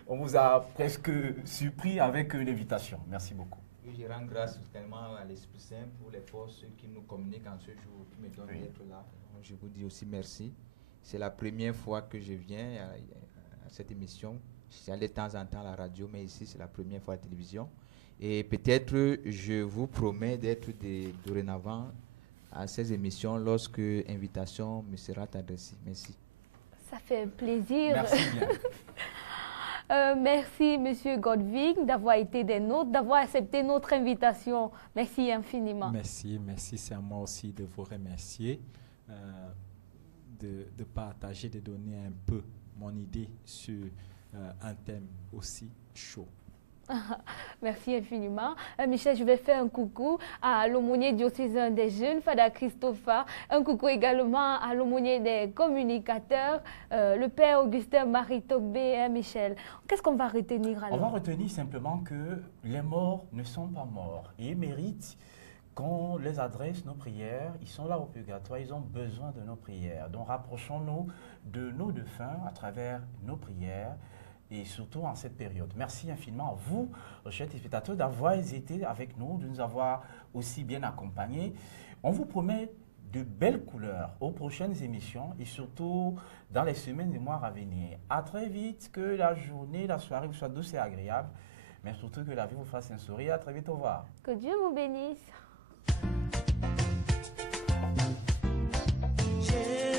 on vous a presque surpris avec l'invitation. Merci beaucoup. Je rends grâce tellement à l'Esprit Saint pour les forces qui nous communiquent en ce jour, qui me donnent d'être là. Donc, je vous dis aussi merci. C'est la première fois que je viens à cette émission. J'allais de temps en temps à la radio, mais ici c'est la première fois à la télévision. Et peut-être je vous promets d'être dorénavant à ces émissions lorsque invitation me sera adressée. Merci. Ça fait plaisir. Merci bien. Merci, Monsieur Godwin, d'avoir été des nôtres, d'avoir accepté notre invitation. Merci infiniment. Merci, c'est à moi aussi de vous remercier, de partager, de donner un peu mon idée sur un thème aussi chaud. Merci infiniment. Michel, je vais faire un coucou à l'aumônier diocésain des jeunes, Fada Christopher. Un coucou également à l'aumônier des communicateurs, le père Augustin Marie Togbe, Michel. Qu'est-ce qu'on va retenir alors? On va retenir simplement que les morts ne sont pas morts et ils méritent qu'on les adresse nos prières. Ils sont là au purgatoire, ils ont besoin de nos prières. Donc rapprochons-nous de nos défunts à travers nos prières. Et surtout en cette période. Merci infiniment à vous, chers téléspectateurs, d'avoir été avec nous, de nous avoir aussi bien accompagnés. On vous promet de belles couleurs aux prochaines émissions et surtout dans les semaines et mois à venir. À très vite, que la journée, la soirée vous soit douce et agréable, mais surtout que la vie vous fasse un sourire. À très vite, au revoir. Que Dieu vous bénisse. Yeah.